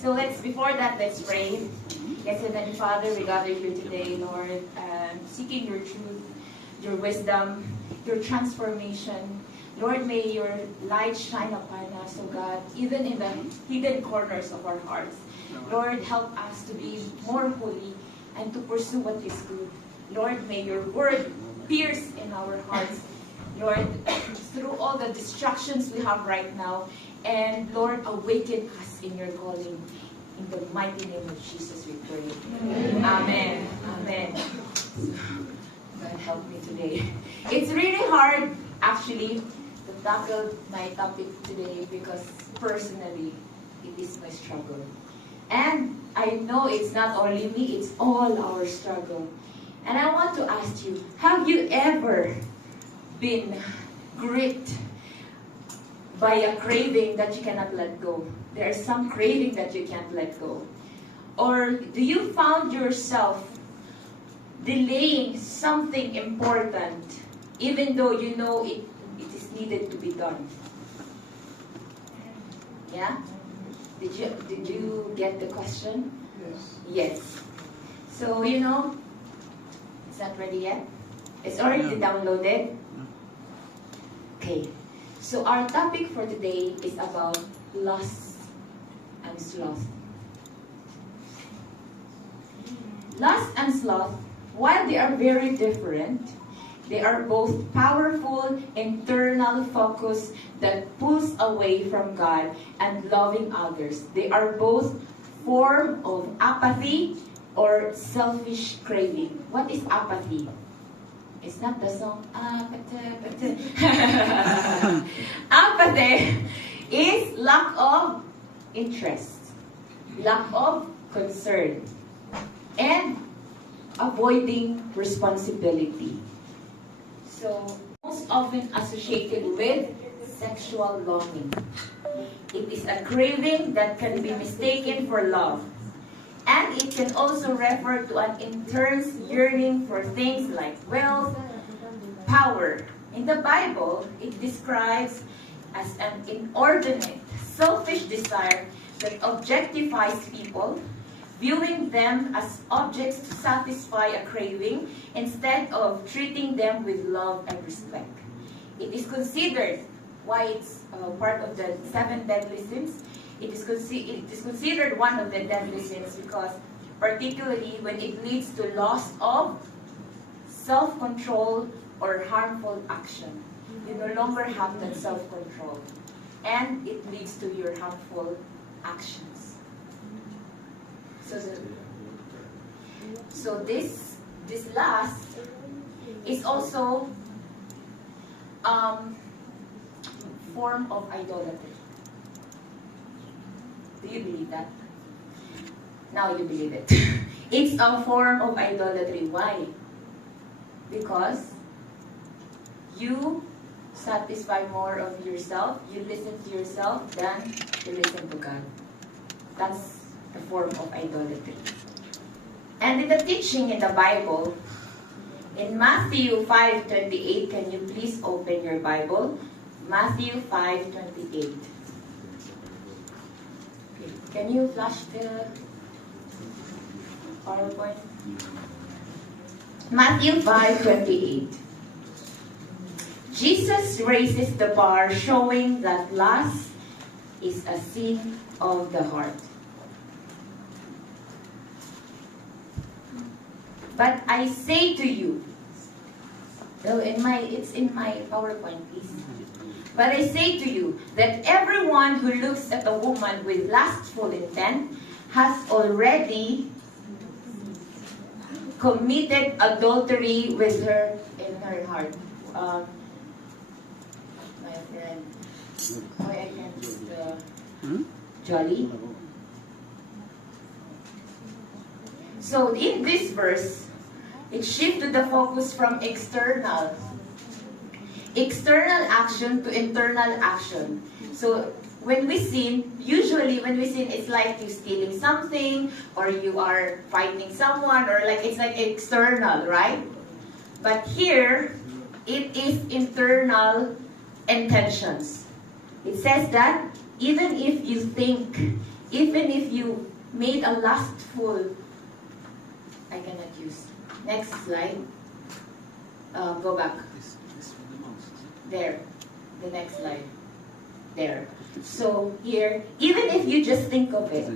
So before that, let's pray. Yes, Heavenly Father, we gather here today, Lord, seeking your truth, your wisdom, your transformation. Lord, may your light shine upon us, oh God, even in the hidden corners of our hearts. Lord, help us to be more holy and to pursue what is good. Lord, may your word pierce in our hearts, Lord, through all the distractions we have right now. And Lord, awaken us in your calling. In the mighty name of Jesus we pray. Amen. Amen. God help me today. It's really hard, actually, to tackle my topic today because personally, it is my struggle. And I know it's not only me, it's all our struggle. And I want to ask you, have you ever been gripped by a craving that you cannot let go? There is some craving that you can't let go. Or do you found yourself delaying something important even though you know it is needed to be done? Yeah? Did you get the question? Yes. Yes. So, it's not ready yet? It's already downloaded? Okay. So our topic for today is about lust and sloth. Lust and sloth, while they are very different, they are both powerful internal focus that pulls away from God and loving others. They are both form of apathy or selfish craving. What is apathy? It's not the song, apathy. Apathy is lack of interest, lack of concern, and avoiding responsibility. So, most often associated with sexual longing. It is a craving that can be mistaken for love. And it can also refer to an intense yearning for things like wealth, power. In the Bible, it describes as an inordinate, selfish desire that objectifies people, viewing them as objects to satisfy a craving instead of treating them with love and respect. It is considered, why it's part of the 7 deadly sins, it is considered one of the deadly sins because particularly when it leads to loss of self-control or harmful action. You no longer have that self-control and it leads to your harmful actions. So this last is also form of idolatry. Do you believe that? Now you believe it. It's a form of idolatry. Why? Because you satisfy more of yourself, you listen to yourself than you listen to God. That's the form of idolatry. And in the teaching in the Bible, in Matthew 5:28, can you please open your Bible? Matthew 5:28. Can you flash the PowerPoint? Matthew 5:28. Jesus raises the bar, showing that lust is a sin of the heart. But I say to you, it's in my PowerPoint, please. But I say to you that everyone who looks at a woman with lustful intent has already committed adultery with her in her heart. My friend, I can't use the Jolly. So in this verse, it shifted the focus from external action to internal action. So when we sin, usually when we sin, it's like you stealing something or you are fighting someone or it's like external, right? But here, it is internal intentions. It says that even if you think even if you made a lustful, I cannot use. Next slide. Go back. There. The next slide. There. So here, even if you just think of it,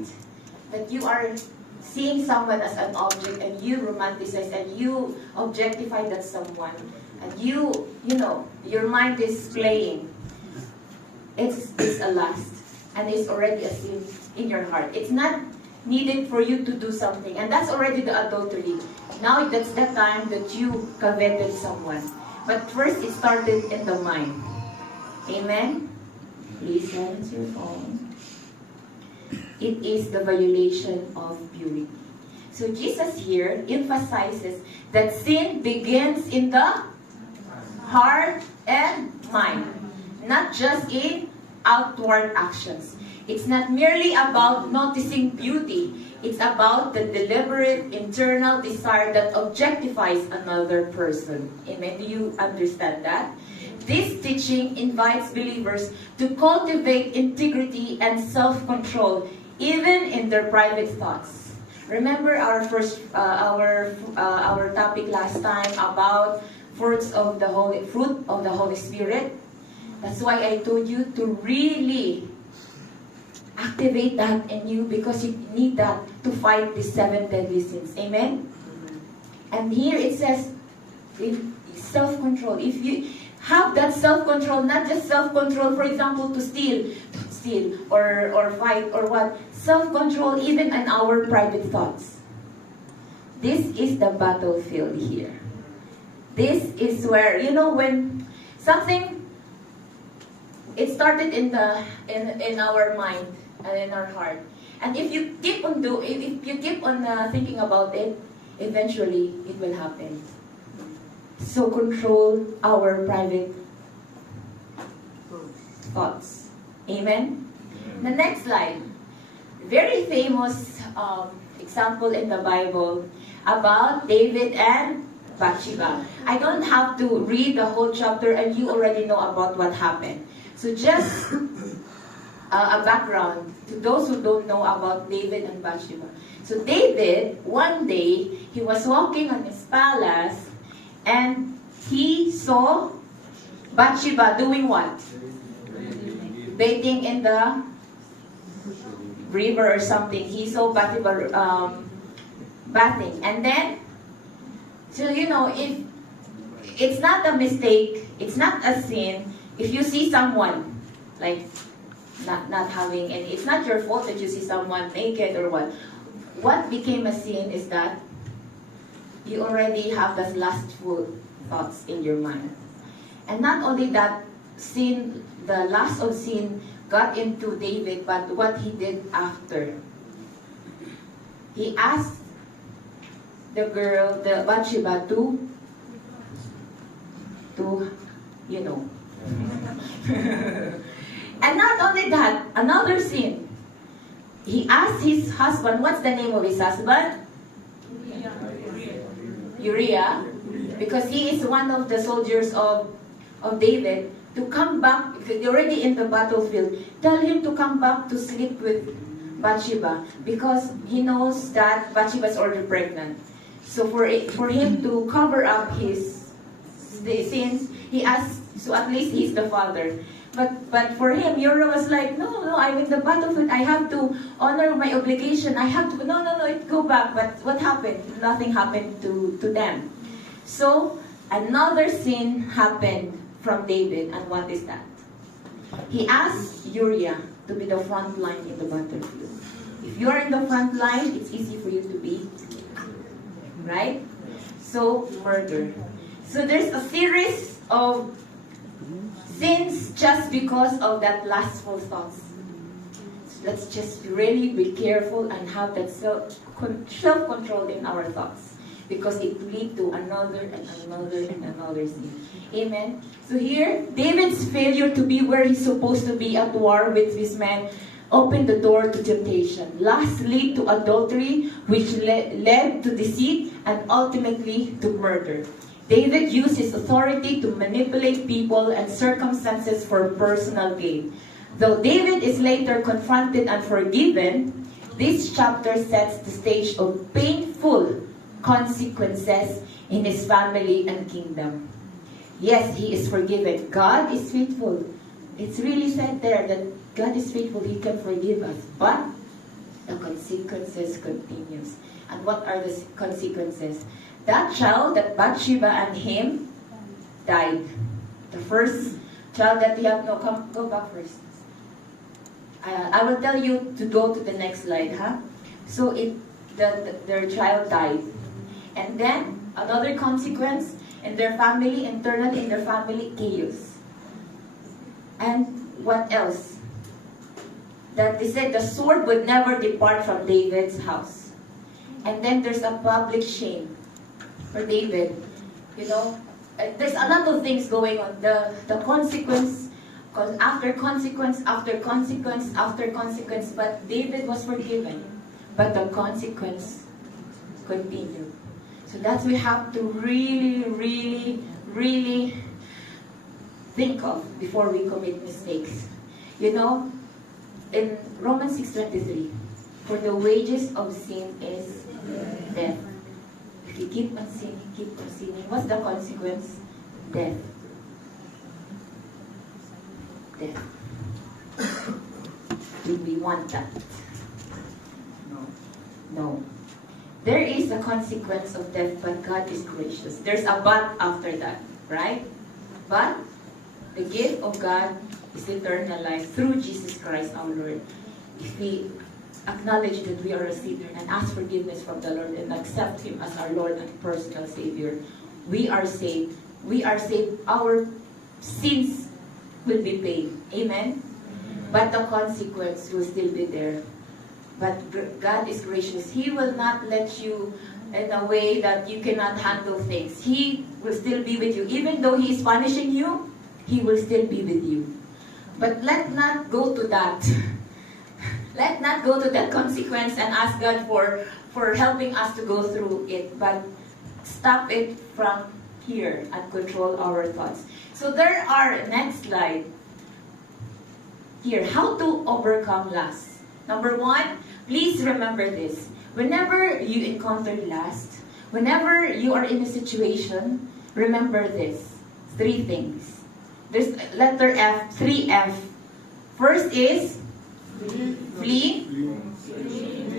that you are seeing someone as an object and you romanticize and you objectify that someone, and you know, your mind is playing. It's a lust, and it's already a sin in your heart. It's not needed for you to do something, and that's already the adultery. Now that's the time that you coveted someone. But first, it started in the mind. Amen? Please silence your phone. It is the violation of purity. So Jesus here emphasizes that sin begins in the heart and mind, not just in outward actions. It's not merely about noticing beauty. It's about the deliberate internal desire that objectifies another person. Amen? Do you understand that? This teaching invites believers to cultivate integrity and self-control, even in their private thoughts. Remember our our topic last time about fruit of the Holy Spirit? That's why I told you to really activate that in you, because you need that to fight the 7 deadly sins. Amen? And here it says self-control. If you have that self-control, not just self-control, for example, to steal or fight or what, self-control even in our private thoughts. This is the battlefield here. This is where, you know, when something, it started in our mind and in our heart, and if you keep on thinking about it, eventually it will happen. So control our private thoughts. Amen? The next slide. Very famous example in the Bible about David and Bathsheba. I don't have to read the whole chapter, and you already know about what happened. So just a background to those who don't know about David and Bathsheba. So David, one day, he was walking on his palace, and he saw Bathsheba doing what? Bathing in the river or something. He saw Bathsheba bathing. And then, so you know, if it's not a mistake, it's not a sin, if you see someone, like, not having any, it's not your fault that you see someone naked or what. What became a sin is that you already have those lustful thoughts in your mind. And not only that, sin, the lust of sin got into David, but what he did after. He asked the girl, the Bathsheba, to you know. And not only that, another sin. He asked his husband, what's the name of his husband? Uriah, because he is one of the soldiers of David, to come back, because they're already in the battlefield. Tell him to come back to sleep with Bathsheba, because he knows that Bathsheba is already pregnant. So for him to cover up the sins, he asked, so at least he's the father. But for him, Uriah was like, no, I'm in the battlefield. I have to honor my obligation. I have to, no, go back. But what happened? Nothing happened to them. So another sin happened from David, and what is that? He asked Uriah to be the front line in the battlefield. If you are in the front line, it's easy for you to be, right? So, murder. So there's a series of sins just because of that lustful thoughts. So let's just really be careful and have that self-control in our thoughts, because it leads to another and another and another sin. Amen? So here, David's failure to be where he's supposed to be at war with his men opened the door to temptation. Lust led to adultery, which led to deceit, and ultimately to murder. David used his authority to manipulate people and circumstances for personal gain. Though David is later confronted and forgiven, this chapter sets the stage of painful consequences in his family and kingdom. Yes, he is forgiven. God is faithful. It's really said there that God is faithful. He can forgive us. But the consequences continues. And what are the consequences? That child, that Bathsheba and him, died. The first child that he had, no, come, go back first. I will tell you to go to the next slide, huh? So their child died. And then, another consequence, in their family, internally in their family, chaos. And what else? That they said the sword would never depart from David's house. And then there's a public shame for David. You know, there's a lot of things going on. The consequence, after consequence, after consequence, after consequence, but David was forgiven. But the consequence continued. So that's we have to really, really, really think of before we commit mistakes. You know, in Romans 6:23, for the wages of sin is death. If you keep on sinning, what's the consequence? Death. Death. Do we want that? No. No. There is a consequence of death, but God is gracious. There's a but after that, right? But the gift of God is eternal life through Jesus Christ our Lord. If we acknowledge that we are a sinner and ask forgiveness from the Lord and accept Him as our Lord and personal Savior, we are saved. We are saved. Our sins will be paid. Amen? But the consequence will still be there. But God is gracious. He will not let you in a way that you cannot handle things. He will still be with you. Even though He is punishing you, He will still be with you. But let not go to that. Let not go to that consequence and ask God for helping us to go through it. But stop it from here and control our thoughts. So there are, next slide. Here, how to overcome lust. Number one, please remember this. Whenever you encounter lust, whenever you are in a situation, remember this. 3 things. There's letter F, 3F. First is flee,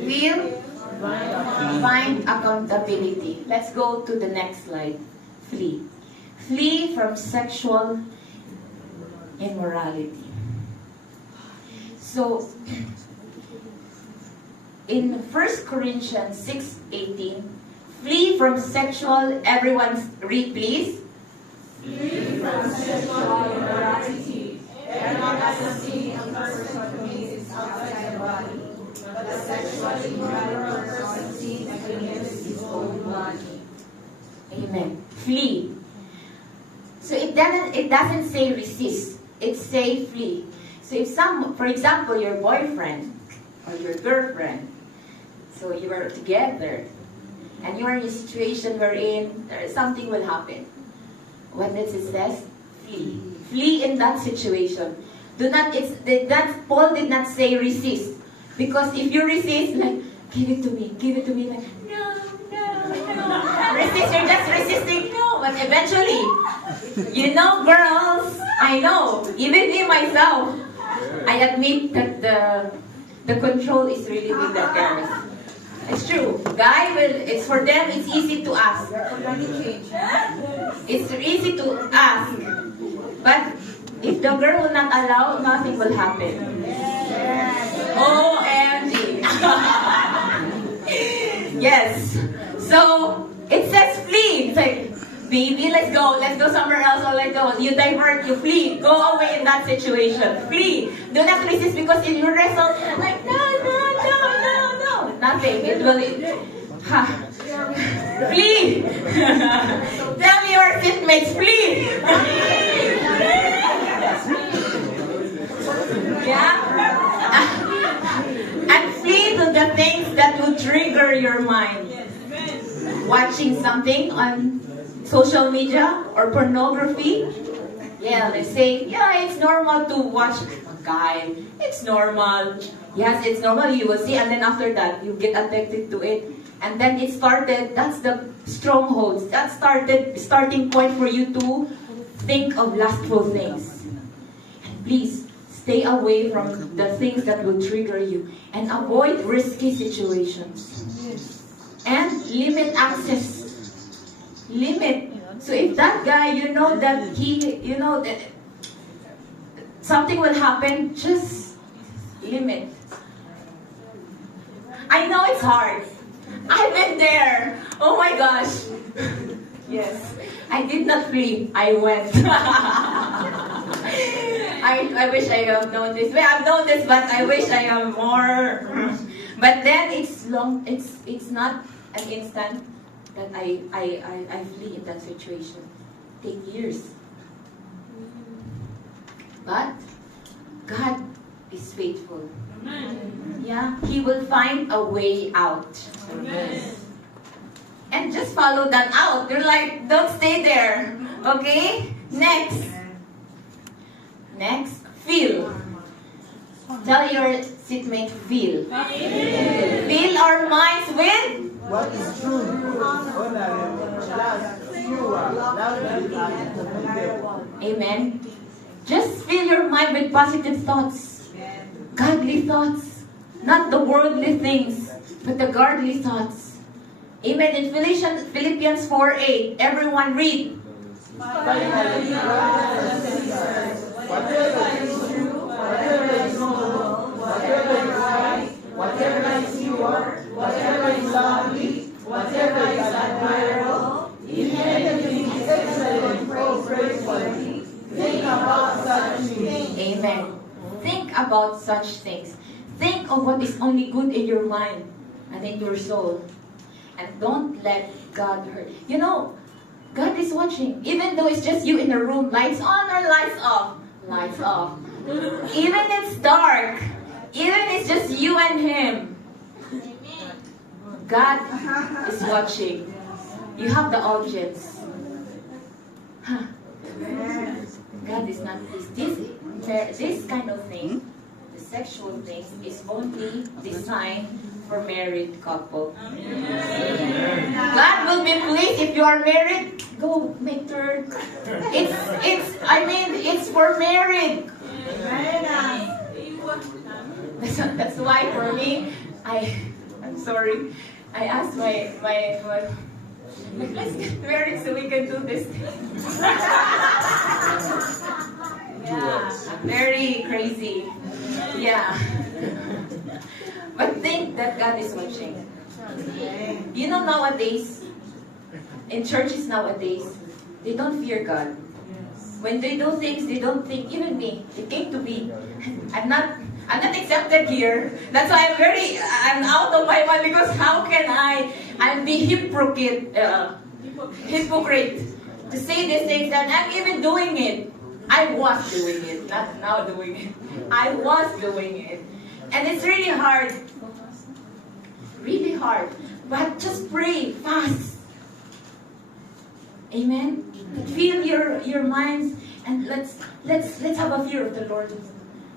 feel, find accountability. Let's go to the next slide. Flee. Flee from sexual immorality. So, in 1 Corinthians 6:18, flee from sexual, everyone read please. Flee from sexual immorality. Everyone has a sin a person commits outside the body, but the sexually immoral person sins against his own body. Amen. Flee. So it doesn't say resist. It say flee. So if for example, your boyfriend or your girlfriend, so you are together, and you are in a situation wherein something will happen. What does it says? Flee. Flee in that situation. Paul did not say resist. Because if you resist, like, give it to me, like, no. Resist, you're just resisting, no. But eventually, you know, girls, I know, even me myself, I admit that the control is really with the girls. It's true. It's for them, it's easy to ask. It's easy to ask. But if the girl will not allow, nothing will happen. OMG. Yes. So, it says flee. It's like, baby, let's go somewhere else, or let's go. You divert, you flee. Go away in that situation. Flee. Do not resist, because if you wrestle, like, no. Nothing. It will. Flee. Tell me your seatmates, flee. Yeah? And flee to the things that will trigger your mind. Watching something on social media or pornography. Yeah, let's say, yeah, it's normal to watch guy. It's normal. Yes, it's normal. You will see, and then after that, you get addicted to it. And then it started, that's the strongholds. That starting point for you to think of lustful things. And please, stay away from the things that will trigger you. And avoid risky situations. And limit access. Limit. So if that guy, you know that that something will happen, just limit. I know it's hard. I've been there. Oh my gosh. Yes. I did not flee. I went. I wish I have known this. Well, I've known this, but I wish I have more. But then it's long. It's not an instant that I flee in that situation. Take years. But God is faithful. Yeah, He will find a way out. Amen. And just follow that out. You're like, don't stay there. Okay? Next. Next, feel. Tell your seatmate, feel. Fill our minds with what is true, honorable, just, pure, lovely, and commendable. Amen. Just fill your mind with positive thoughts. Godly thoughts. Not the worldly things, but the godly thoughts. Amen. In Philippians 4:8, everyone read. Finally, brothers and sisters, whatever is true, whatever is noble, whatever is right, whatever is pure, whatever is lovely, whatever is admirable, if anything is excellent or praiseworthy, think about such things. Amen. Think about such things. Think of what is only good in your mind and in your soul. And don't let God hurt. You know, God is watching. Even though it's just you in the room, lights on or lights off? Lights off. Even it's dark. Even it's just you and Him. God is watching. You have the audience. God is not this kind of thing, the sexual things, is only designed for married couple. God will be pleased if you are married. Go make turn. It's for married. That's why for me, I'm sorry. I asked my let's get married so we can do this. Yeah, very crazy. Yeah. But think that God is watching. You know, nowadays, in churches nowadays, they don't fear God. When they do things, they don't think, even me, it came to me. I'm not accepted here. That's why I'm out of my mind, because how can I'm be hypocrite to say these things that I'm even doing it. I was doing it, not now doing it. I was doing it. And it's really hard. Really hard. But just pray, fast. Amen? Fill your minds, and let's have a fear of the Lord.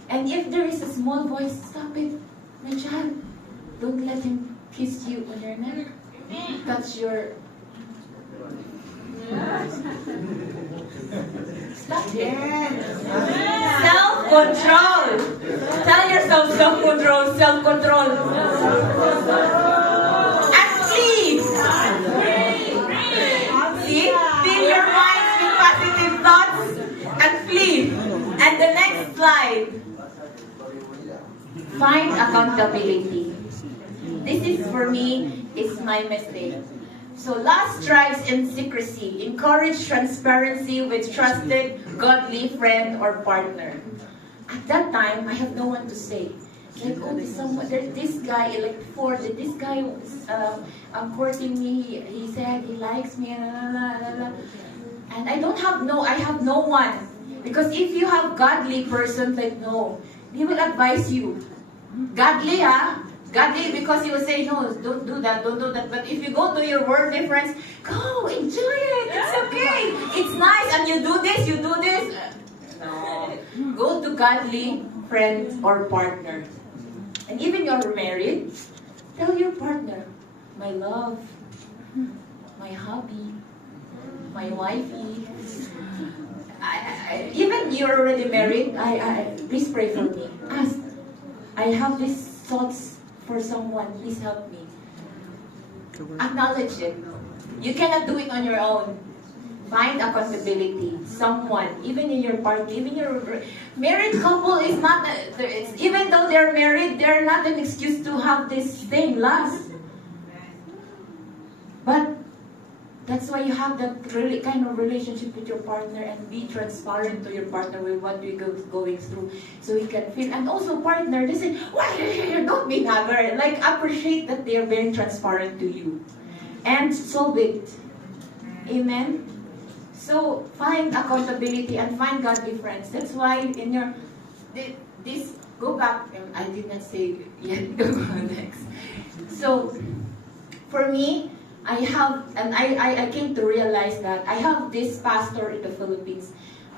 And if there is a small voice, stop it. My child, don't let him kiss you on your neck. Touch your... Stop it. Self-control. Tell yourself self-control, self-control. And please. See? Fill your minds with positive thoughts and flee. And the next slide. Find accountability. This is for me, is my mistake. So lust strives in secrecy. Encourage transparency with trusted, godly friend or partner. At that time, I have no one to say. Like, oh, there's this guy, like before, this guy was courting me. He said he likes me, and I have no one. Because if you have godly person, like, no, he will advise you. Godly, Godly, because he will say, no, don't do that, don't do that. But if you go to your worldly friends, go, enjoy it, it's okay. It's nice, and you do this, you do this. No. Go to godly friend or partner. And even you're married, tell your partner, my love, my hubby, my wifey. Even you're already married, please pray for me. Ask, I have these thoughts for someone, please help me. Acknowledge it. You cannot do it on your own. Find accountability. Someone, even in your partner, even your married couple is not, even though they're married, they're not an excuse to have this thing last. But that's why you have that really kind of relationship with your partner, and be transparent to your partner with what you're going through, so he can feel. And also, partner, listen, don't be nagger. Like, appreciate that they're very transparent to you, and solve it. Amen. So find accountability and find godly friends. That's why in your this go back. I did not say yet. Go next. So for me, I have, and I came to realize that I have this pastor in the Philippines.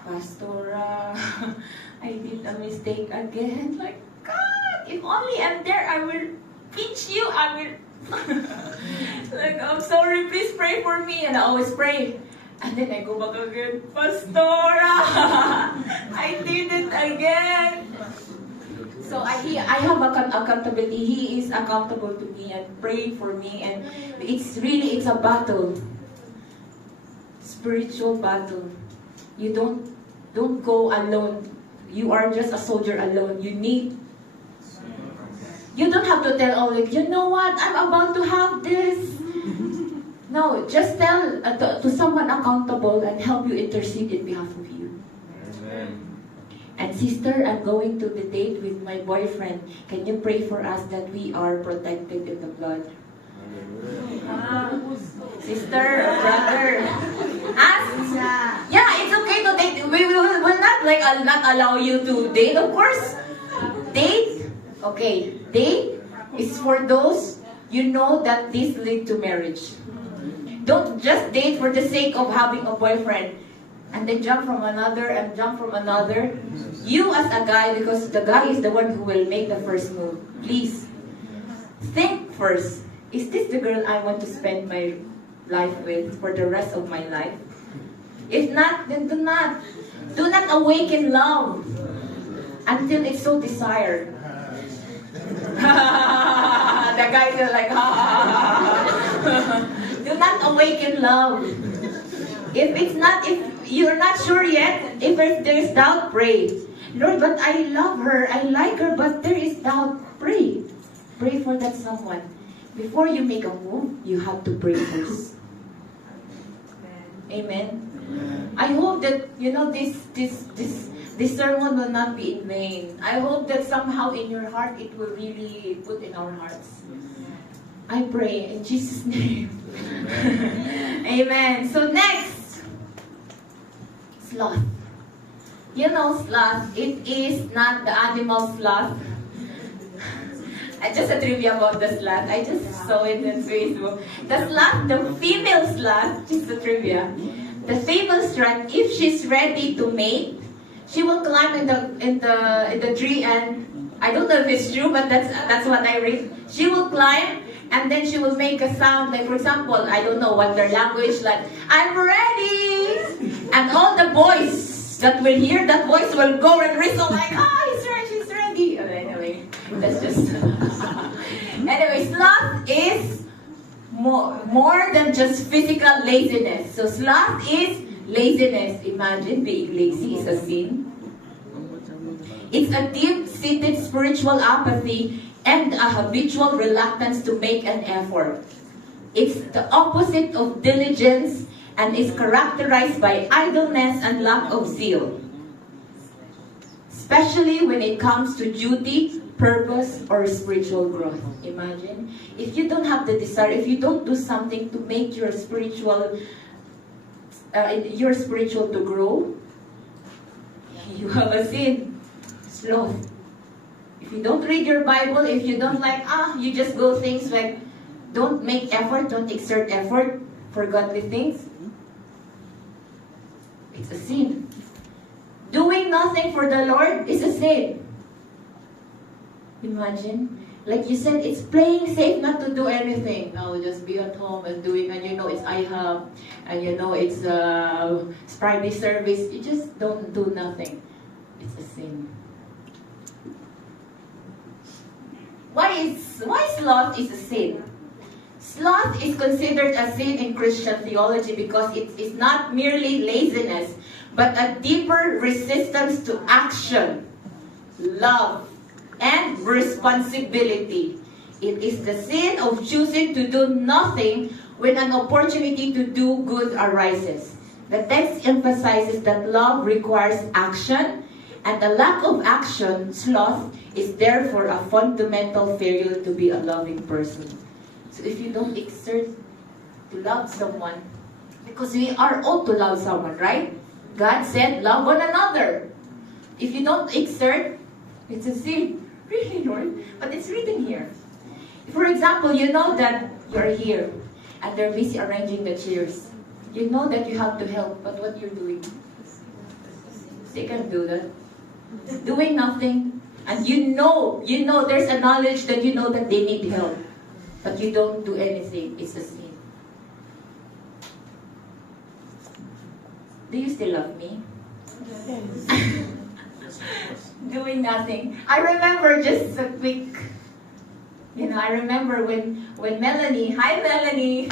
Pastor, I did a mistake again. Like, God, if only I'm there, I will pinch you. I will. Like, I'm sorry, please pray for me. And I always pray. And then I go back again, Pastora, I did it again. So I have accountability. He is accountable to me and praying for me. And it's a battle. Spiritual battle. You don't go alone. You are just a soldier alone. You don't have to tell all, like, you know what, I'm about to have this. No, just tell to someone accountable and help you intercede in behalf of you. Amen. And sister, I'm going to the date with my boyfriend. Can you pray for us that we are protected in the blood? Sister, brother, ask. Yeah, it's okay to date. We will not not allow you to date, of course. Date, okay. Date is for those you know that this lead to marriage. Don't just date for the sake of having a boyfriend and then jump from another and jump from another. You as a guy, because the guy is the one who will make the first move. Please, think first. Is this the girl I want to spend my life with for the rest of my life? If not, then do not. Do not awaken love until it's so desired. The guys are like, do not awaken love. If you're not sure yet, if there's doubt, pray. Lord, but I love her, I like her, but there is doubt. Pray. Pray for that someone. Before you make a move, you have to pray first. Amen. I hope that, this sermon will not be in vain. I hope that somehow in your heart it will really put in our hearts. I pray in Jesus' name. Amen. So next, sloth. Sloth, it is not the animal sloth. Just a trivia about the sloth. I just saw it on Facebook. The sloth, the female sloth, just a trivia. The female sloth, if she's ready to mate, she will climb in the tree, and I don't know if it's true, but that's what I read. She will climb, and then she will make a sound, like, for example, I don't know what their language, like, I'm ready! And all the boys that will hear that voice will go and whistle, like, he's ready, she's ready. Anyway, that's just... Anyway, sloth is more than just physical laziness. So sloth is laziness. Imagine being lazy is a sin. It's a deep-seated spiritual apathy and a habitual reluctance to make an effort. It's the opposite of diligence and is characterized by idleness and lack of zeal, especially when it comes to duty, purpose, or spiritual growth. Imagine, if you don't have the desire, if you don't do something to make your spiritual to grow, you have a sin. Sloth. If you don't read your Bible, if you don't you just go things like, don't make effort, don't exert effort for godly things, it's a sin. Doing nothing for the Lord is a sin. Imagine. Like you said, it's playing safe not to do anything. No, just be at home and doing, and you know it's IHub, and you know it's Friday service. You just don't do nothing. It's a sin. Why sloth is a sin? Sloth is considered a sin in Christian theology because it is not merely laziness, but a deeper resistance to action, love, and responsibility. It is the sin of choosing to do nothing when an opportunity to do good arises. The text emphasizes that love requires action, and the lack of action, sloth, is therefore a fundamental failure to be a loving person. So if you don't exert to love someone, because we are all to love someone, right? God said, love one another. If you don't exert, it's a sin. Really, Lord? But it's written here. For example, you know that you're here and they're busy arranging the chairs. You know that you have to help, but what you're doing? They can do that. Doing nothing. And you know there's a knowledge that you know that they need help. But you don't do anything. It's a sin. Do you still love me? Doing nothing. I remember just a quick, I remember when Melanie, hi Melanie,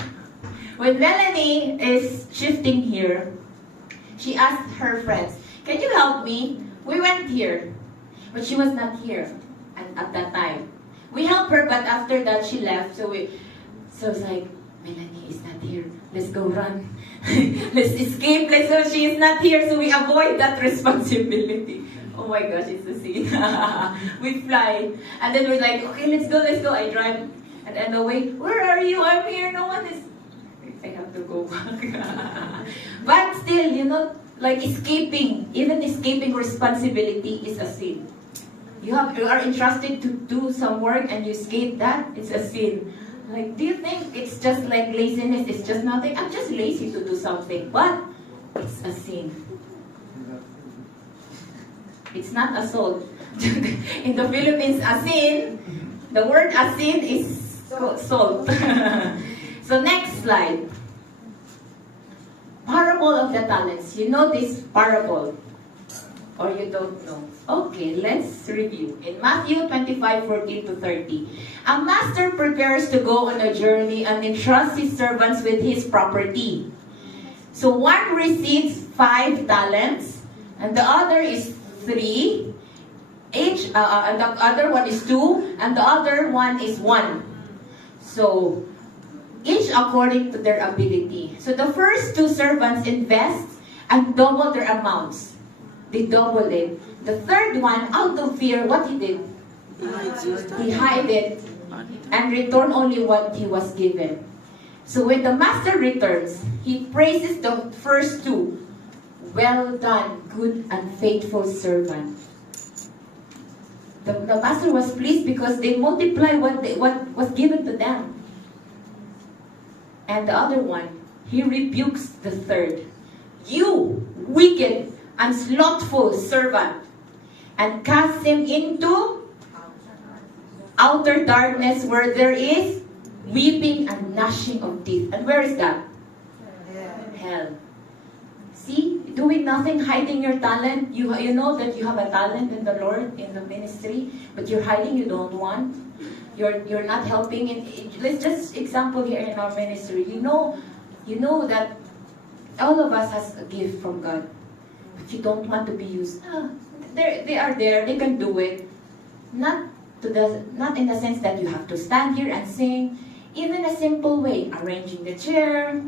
when Melanie is shifting here, she asked her friends, can you help me? We went here, but she was not here at that time. We helped her, but after that she left, so it's like, Melanie is not here, let's go run. Let's escape, so she is not here, so we avoid that responsibility. Oh my gosh, it's a scene. We fly. And then we're like, okay, let's go. I drive. And on the way, where are you? I'm here. No one is. I have to go back. But still, like escaping, even escaping responsibility is a sin. You are entrusted to do some work and you escape that, it's a sin. Like, do you think it's just like laziness? It's just nothing? I'm just lazy to do something. But it's a sin. It's not assault. In the Philippines, asin, the word asin is salt. So next slide. Parable of the talents. You know this parable? Or you don't know? Okay, let's review. In Matthew 25:14-30, a master prepares to go on a journey and entrusts his servants with his property. So one receives 5 talents, and the other is 3, each, and the other one is 2, and the other one is 1. So, each according to their ability. So the first 2 servants invest and double their amounts. They double it. The third one, out of fear, what he did? He hid it and returned only what he was given. So when the master returns, he praises the first 2. Well done, good and faithful servant. The master was pleased because they multiplied what was given to them. And the other one, he rebukes the third. You wicked and slothful servant, and casts him into outer darkness where there is weeping and gnashing of teeth. And where is that? Hell. See, doing nothing, hiding your talent. You know that you have a talent in the Lord, in the ministry, but you're hiding, you don't want. You're not helping. Let's just example here in our ministry. You know that all of us has a gift from God, but you don't want to be used. They are there. They can do it. Not in the sense that you have to stand here and sing. Even a simple way, arranging the chair,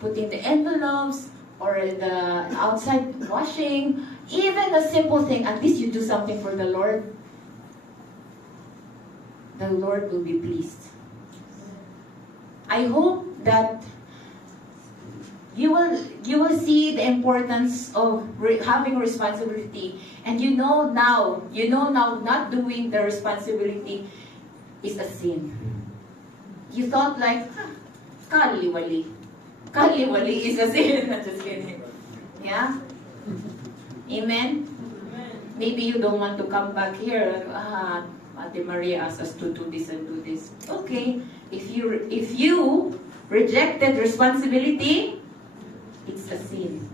putting the envelopes, or the outside washing. Even a simple thing. At least you do something for the Lord. The Lord will be pleased. I hope that you will see the importance of having responsibility, and you know now not doing the responsibility is a sin. You thought like, kaliwali is a sin. I'm just kidding. Yeah. Amen? Maybe you don't want to come back here. Ate Maria asked us to do this and do this. Okay. If you rejected responsibility, it's a sin.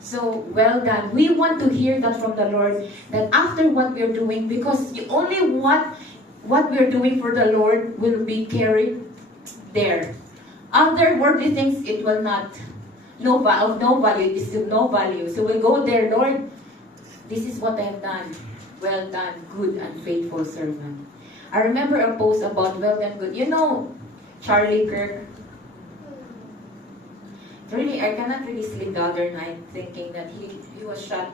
So, well done. We want to hear that from the Lord, that after what we're doing, because only what we're doing for the Lord will be carried there. Other worldly things, it will not. Of no value. It is of no value. So we'll go there, Lord, this is what I have done. Well done, good and faithful servant. I remember a post about well done, good. You know, Charlie Kirk. Really, I cannot really sleep the other night thinking that he was shot.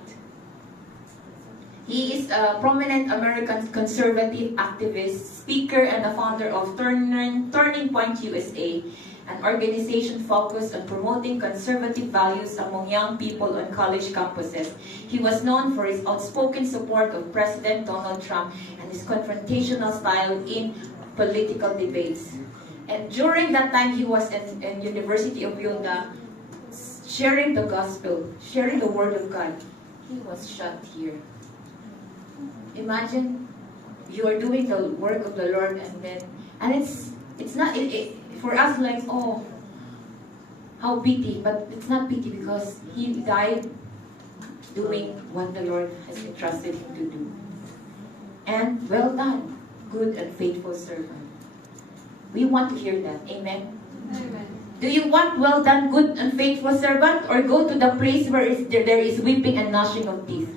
He is a prominent American conservative activist, speaker, and the founder of Turning Point USA, an organization focused on promoting conservative values among young people on college campuses. He was known for his outspoken support of President Donald Trump and his confrontational style in political debates. And during that time, he was in University of Utah, sharing the gospel, sharing the word of God. He was shot here. Imagine you are doing the work of the Lord, and it's not for us like, oh, how pity, but it's not pity because he died doing what the Lord has entrusted him to do. And well done, good and faithful servant. We want to hear that. Amen. Amen. Do you want well done, good and faithful servant, or go to the place where there is weeping and gnashing of teeth?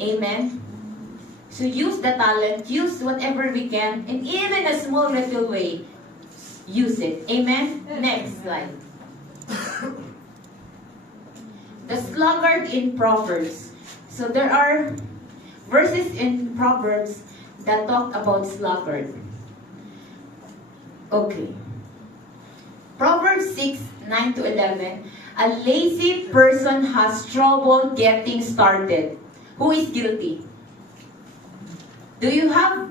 Amen. So use the talent, use whatever we can, and even a small little way, use it. Amen? Next slide. The sluggard in Proverbs. So there are verses in Proverbs that talk about sluggard. Okay. Proverbs 6, 9 to 11. A lazy person has trouble getting started. Who is guilty? Do you have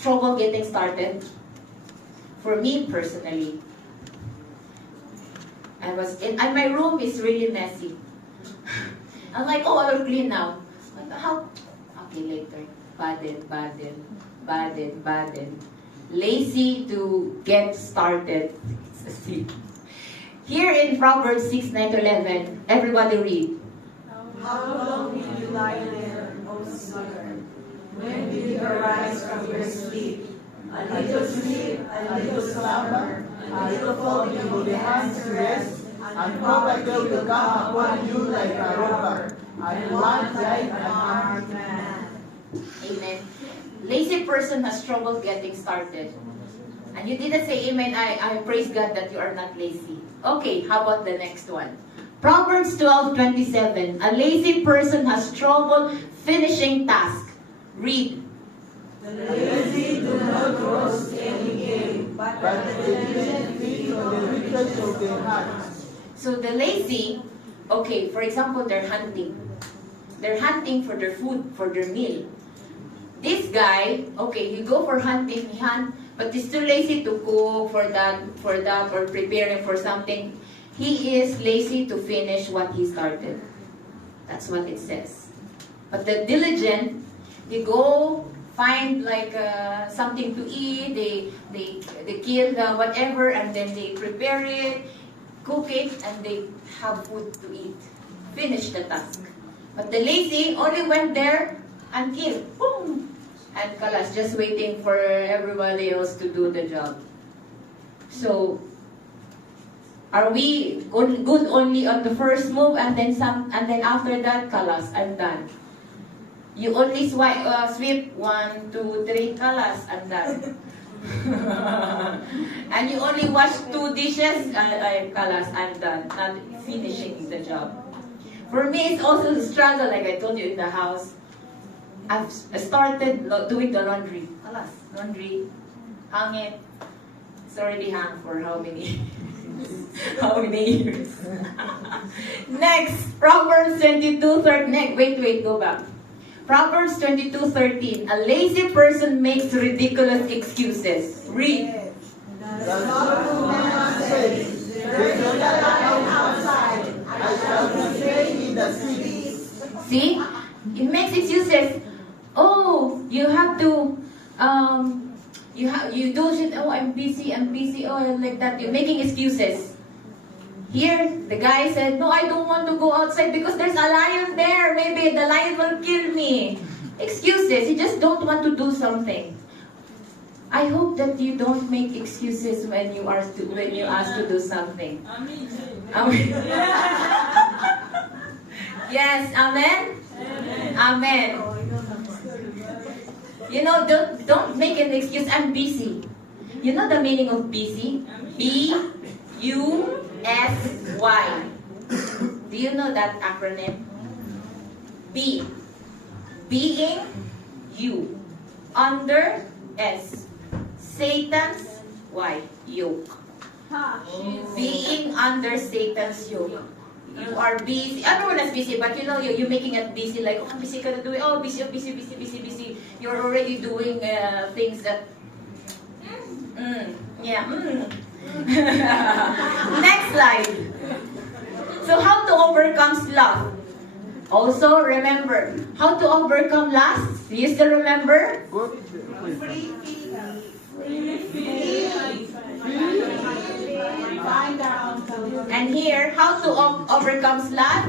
trouble getting started? For me personally, and my room is really messy. I'm like, oh, I will clean now. How? Okay, later. Baden. Lazy to get started. It's a sin. Here in Proverbs 6, 9 to 11, everybody read. How long will you lie there, O sluggard? When will you arise from your sleep? A little sleep, a little slumber, a little fall you will be hands to rest, and poverty will come upon you like a robber, and want like an armed man. Amen. Lazy person has trouble getting started. And you didn't say amen. I praise God that you are not lazy. Okay, how about the next one? Proverbs 12:27. A lazy person has trouble finishing task. Read. The lazy do not roast any game, but the diligent feed on the riches of their hearts. So the lazy, okay, for example, they're hunting. They're hunting for their food, for their meal. This guy, okay, you go for hunting, he hunt, but he's too lazy to cook for that, or preparing for something. He is lazy to finish what he started. That's what it says. But the diligent, they go find like something to eat, they kill the whatever, and then they prepare it, cook it, and they have food to eat. Finish the task. But the lazy only went there and killed. Boom! And kalas, just waiting for everybody else to do the job. So, are we good only on the first move, and then after that, kalas, I'm done? You only sweep 1, 2, 3, kalas, I'm done. And you only wash 2 dishes, kalas, I'm done. Not finishing the job. For me, it's also the struggle, like I told you in the house. I've started doing the laundry. Alas, laundry, hang it. It's already hung for how many? How many years? Next, Proverbs 22:13. Wait, go back. Proverbs 22:13. A lazy person makes ridiculous excuses. Read. The thoughtful man says, there is a lion outside, and I shall be staying in the cities. See? It makes excuses. Oh, you have to, you do shit. Oh, I'm busy. Oh, like that. You're making excuses. Here, the guy said, no, I don't want to go outside because there's a lion there. Maybe the lion will kill me. Excuses. You just don't want to do something. I hope that you don't make excuses when you asked to do something. Amen. Yes, amen. Amen. You know, don't make an excuse. I'm busy. You know the meaning of busy? B-U-S-Y. Do you know that acronym? B. Being you. Under S. Satan's Y. Yoke. Being under Satan's yoke. You are busy. Everyone is busy, but you know, you're making it busy. Like, oh, busy ka na doing. Oh, busy. You're already doing things that. Next slide. So, how to overcome sloth? Also, remember how to overcome lust. Do you still remember? Find out. And here, how to overcome sloth?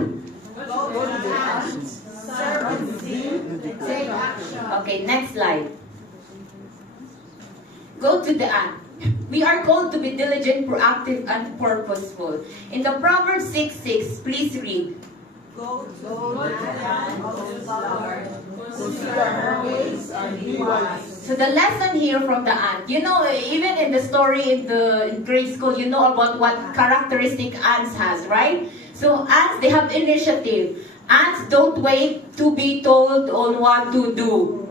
Take action. Okay, next slide. Go to the ant. We are called to be diligent, proactive, and purposeful. In the Proverbs 6:6, please read. Go to the land of the Lord. Consider her ways and be wise. So the lesson here from the ant, you know, even in the story in grade school, you know about what characteristic ants has, right? So ants, they have initiative. Ants don't wait to be told on what to do.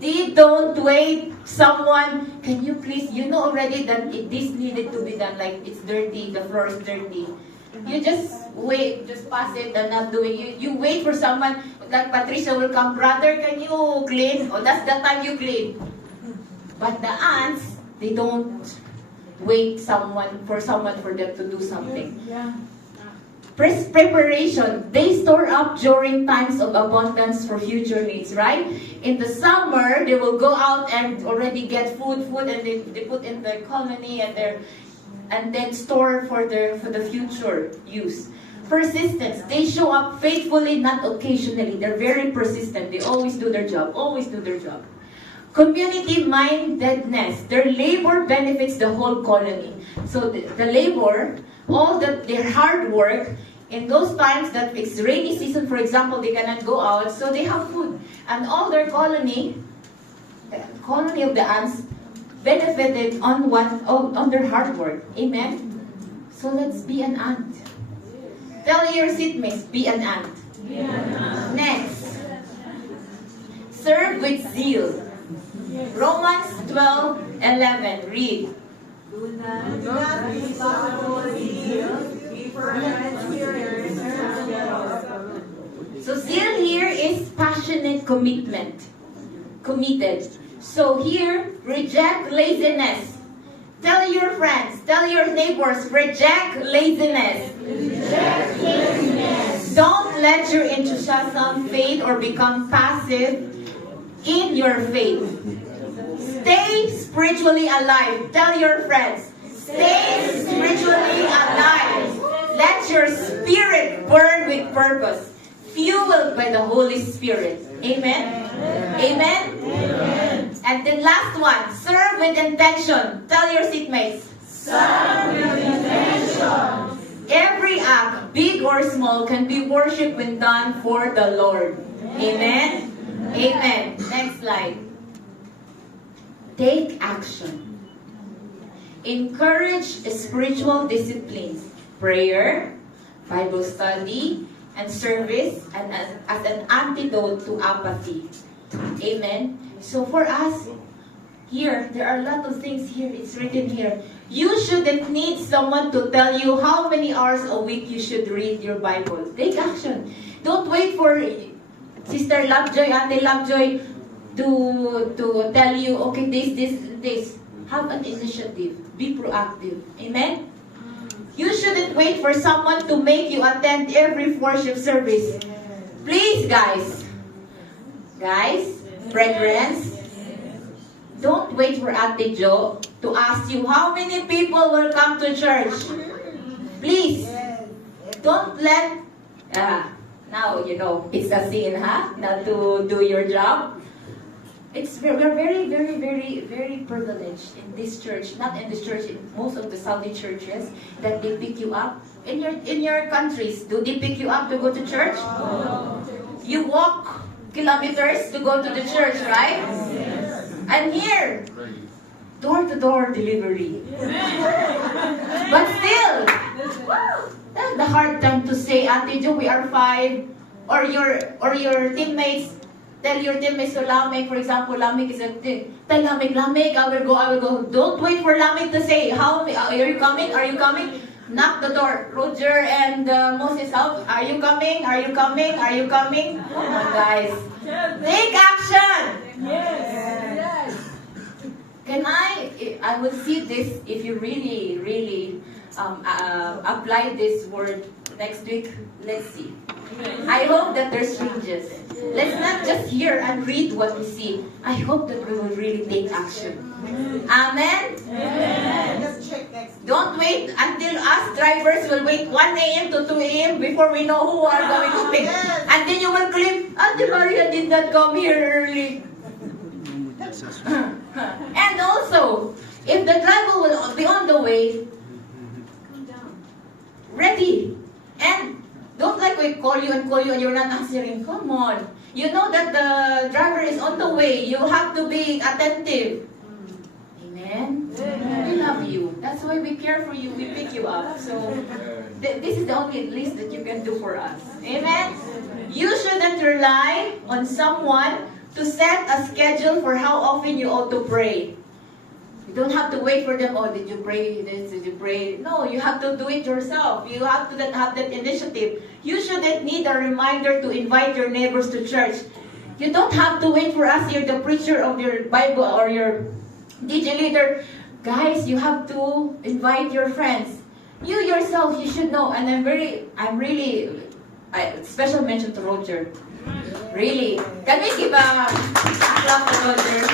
They don't wait someone, can you please, you know already that this needed to be done, like it's dirty, the floor is dirty. You just wait, just pass it and not doing it. You wait for someone, like Patricia will come, brother, can you clean? Oh, that's the time you clean. But the ants, they don't wait for someone for them to do something. Preparation, they store up during times of abundance for future needs, right? In the summer, they will go out and already get food and they put in their colony and then store for the future use. Persistence, they show up faithfully, not occasionally. They're very persistent. They always do their job. Community mindedness, their labor benefits the whole colony. So the labor, their hard work, in those times that it's rainy season, for example, they cannot go out, so they have food. And all their colony, the colony of the ants, benefited on their hard work. Amen? So let's be an ant. Tell your seatmates, be an ant. Next. Serve with zeal. Romans 12:11. Read. Do not be slothful in zeal. Be fervent in spirit. Serve the Lord. So zeal here is passionate commitment. Committed. So here, reject laziness. Tell your friends, tell your neighbors, reject laziness. Reject laziness. Don't let your enthusiasm fade or become passive in your faith. Stay spiritually alive. Tell your friends, stay spiritually alive. Let your spirit burn with purpose, fueled by the Holy Spirit. Amen? Amen? Amen. And then last one, serve with intention. Tell your seatmates. Serve with intention. Every act, big or small, can be worshipped when done for the Lord. Amen? Amen. Next slide. Take action. Encourage spiritual disciplines. Prayer, Bible study, and service, and as an antidote to apathy. Amen. So for us, here, there are a lot of things here. It's written here. You shouldn't need someone to tell you how many hours a week you should read your Bible. Take action. Don't wait for Sister Lovejoy, Ate Lovejoy to tell you, okay, this. Have an initiative. Be proactive. Amen? You shouldn't wait for someone to make you attend every worship service. Please, guys, brethren, don't wait for Ate Jo to ask you how many people will come to church. Please, don't let, now you know, it's a sin, not to do your job. We're very, very, very, very privileged in this church, not in this church, in most of the Saudi churches, that they pick you up. In your countries, do they pick you up to go to church? You walk kilometers to go to the church, right? And here, door-to-door delivery. But still, that's the hard time to say, Ate Jo, we are 5, or your teammates. Tell your teammates to Lamig, for example, Lamig is a thing. Tell Lamig, I will go. Don't wait for Lamig to say, are you coming? Are you coming? Knock the door. Roger and Moses out. Are you coming? Are you coming? Are you coming? Come on, guys. Take action! Yes. I will see this if you really, really apply this word next week. Let's see. I hope that there's changes. Let's not just hear and read what we see. I hope that we will really take action. Amen? Just check next. Don't wait until us drivers will wait 1 a.m. to 2 a.m. before we know who are going to pick. And then you will claim, Ate Maria did not come here early. And also, if the driver will be on the way, ready. And don't like we call you and you're not answering. Come on. You know that the driver is on the way. You have to be attentive. Amen? We love you. That's why we care for you. We pick you up. So, this is the only least that you can do for us. Amen? You shouldn't rely on someone to set a schedule for how often you ought to pray. You don't have to wait for them. Oh, did you pray this? Did you pray? No, you have to do it yourself. You have to have that initiative. You shouldn't need a reminder to invite your neighbors to church. You don't have to wait for us here, the preacher of your Bible or your DJ leader. Guys, you have to invite your friends. You yourself, you should know. And I'm really special mention to Roger. Really. Can we give a clap to Roger?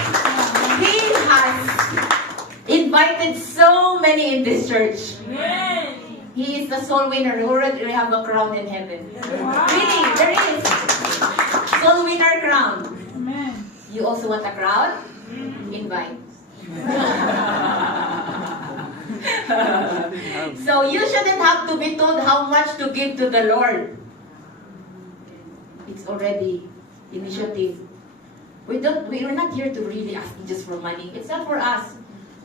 He has invited so many in this church. He is the soul winner. He already have a crown in heaven. Really, there is. Soul winner crown. You also want a crown? Invite. So you shouldn't have to be told how much to give to the Lord. It's already initiative. We're not here to really ask just for money. It's not for us.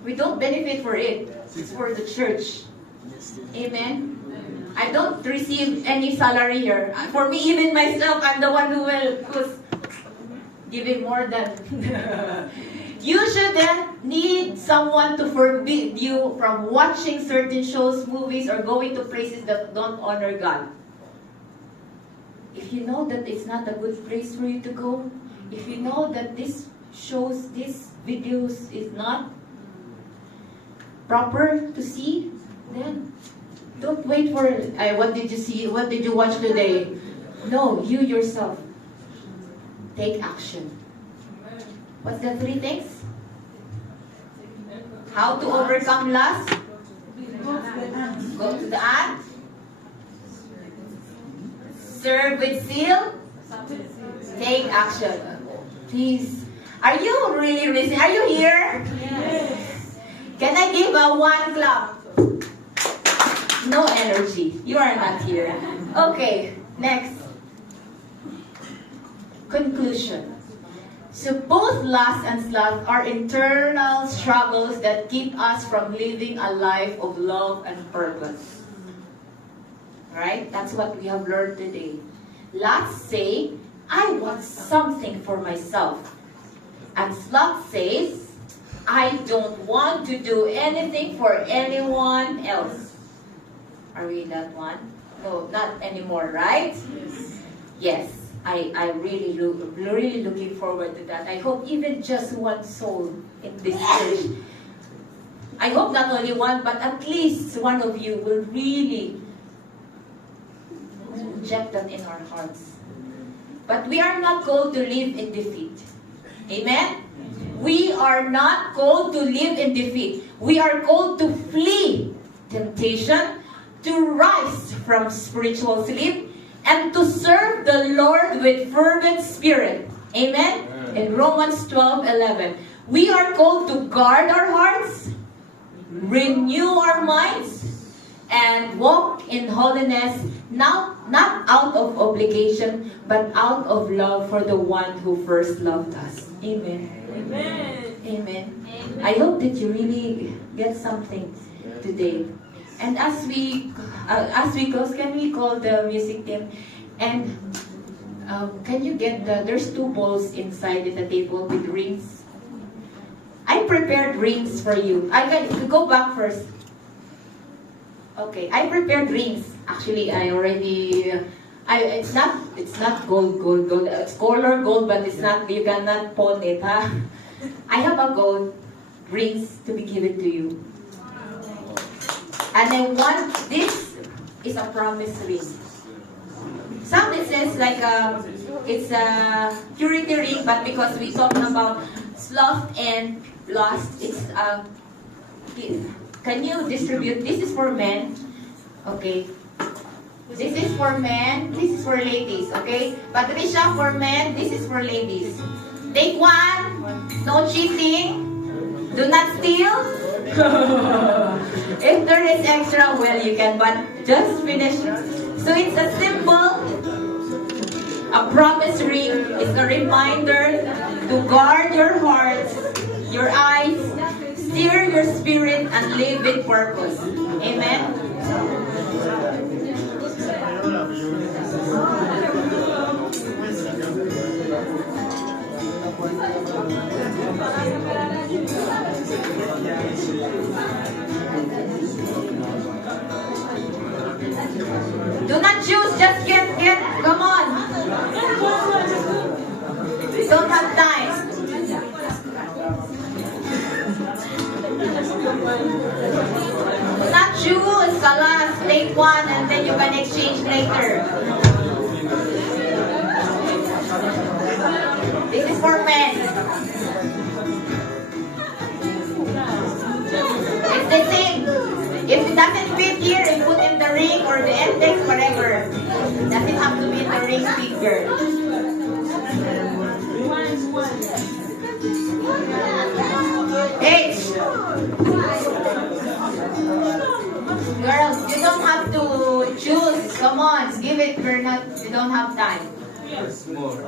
We don't benefit for it. It's for the church. Amen? I don't receive any salary here. For me, even myself, I'm the one who's giving more than... You shouldn't need someone to forbid you from watching certain shows, movies, or going to places that don't honor God. If you know that it's not a good place for you to go, if you know that this shows, this videos is not proper to see, then don't wait for, what did you see, what did you watch today? No, you yourself, take action. What's the 3 things? How to overcome lust? Go to the ant. Serve with zeal. Take action. Please. Are you really listening? Are you here? Yes. Can I give a 1 clap? No energy. You are not here. Okay, next. Conclusion. So both lust and sloth are internal struggles that keep us from living a life of love and purpose. Right? That's what we have learned today. Lust say, I want something for myself. And sloth says, I don't want to do anything for anyone else. Are we that one? No, not anymore, right? Yes. I really looking forward to that. I hope even just one soul in this church I hope not only one, but at least one of you will really inject that in our hearts. But we are not called to live in defeat. Amen? We are not called to live in defeat. We are called to flee temptation, to rise from spiritual sleep, and to serve the Lord with fervent spirit. Amen? In Romans 12:11. We are called to guard our hearts, renew our minds, and walk in holiness, not out of obligation, but out of love for the one who first loved us. Amen. Amen. Amen. I hope that you really get something today. And as we close, can we call the music team? And can you get there's 2 bowls inside the table with rings. I prepared rings for you. I can go back first. Okay, I prepared rings. Actually, I already. It's not gold. It's color gold, but it's not. You cannot pawn it, huh? I have a gold rings to be given to you. And I want this is a promise ring. Some it says like it's a purity ring, but because we talking about sloth and lust, it's can you distribute? This is for men, okay. This is for men. This is for ladies, okay. Patricia for men. This is for ladies. Take one. No cheating. Do not steal. If there is extra, well, you can, but just finish. So it's a symbol, a promise ring. It's a reminder to guard your heart, your eyes, steer your spirit, and live with purpose. Amen? Do not choose, just get, come on. We don't have time. Do not choose, Kalas, take one and then you can exchange later. This is for men. It's the same. If it doesn't fit here, you put in the ring or the index, whatever. It doesn't have to be in the ring figure. Hey! Girls, you don't have to choose. Come on, give it. We don't have time. It's small.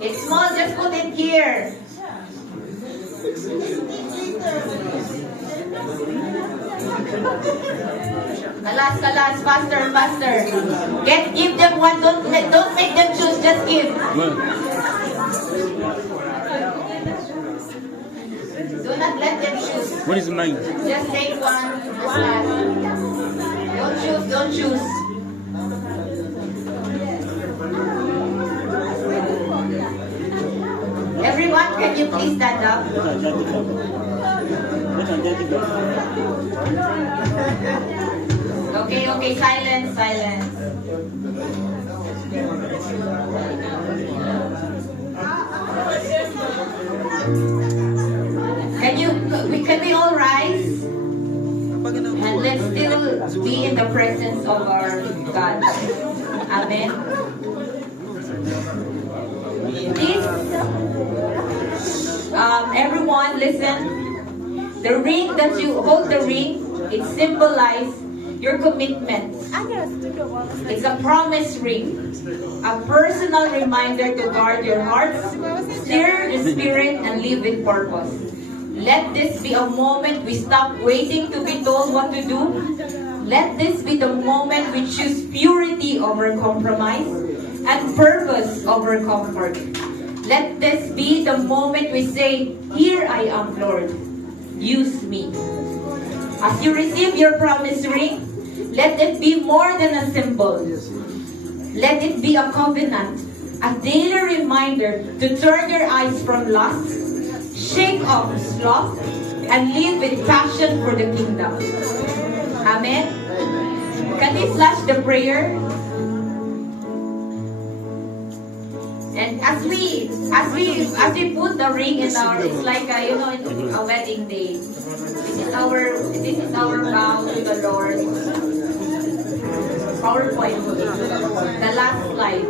It's small, just put it here. Kalas, faster. Give them one. Don't make them choose. Just give. Do not let them choose. What is mine? Just take one. Don't choose. Everyone, can you please stand up? Okay, silence. Can we all rise? And let's still be in the presence of our God. Amen. Please, everyone, listen. The ring that you hold, it symbolizes your commitment. It's a promise ring, a personal reminder to guard your hearts, steer the spirit, and live with purpose. Let this be a moment we stop waiting to be told what to do. Let this be the moment we choose purity over compromise and purpose over comfort. Let this be the moment we say, "Here I am, Lord. Use me." As you receive your promise ring, let it be more than a symbol. Let it be a covenant, a daily reminder to turn your eyes from lust, shake off sloth, and live with passion for the kingdom. Amen? Can we flash the prayer? And as we put the ring in our, it's like a wedding day. This is our vow to the Lord. PowerPoint. The last slide.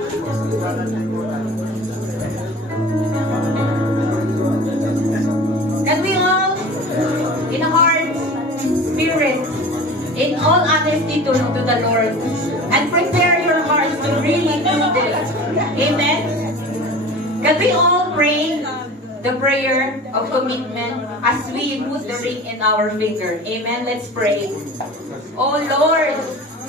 Can we all, in heart, spirit, in all honesty to the Lord, and prepare your hearts to really do this. Amen? Can we all pray the prayer of commitment as we put the ring in our finger? Amen? Let's pray. Oh Lord,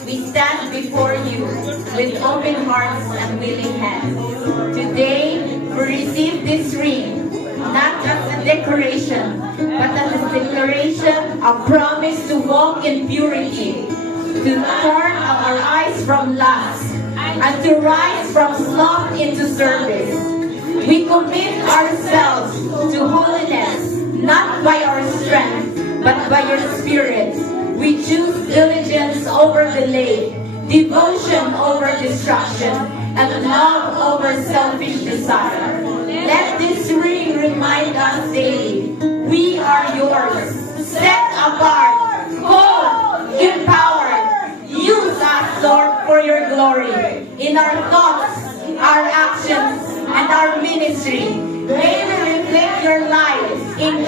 we stand before you with open hearts and willing hands. Today, we receive this ring, not as a decoration, but as a declaration, a promise to walk in purity, to turn our eyes from lust, and to rise from sloth into service. We commit ourselves to holiness, not by our strength, but by your Spirit. We choose diligence over delay, devotion over distraction, and love over selfish desire. Let this ring remind us daily, we are yours, set apart, called, empowered. Use us, Lord, for your glory. In our thoughts, our actions, and our ministry, may we reflect your light in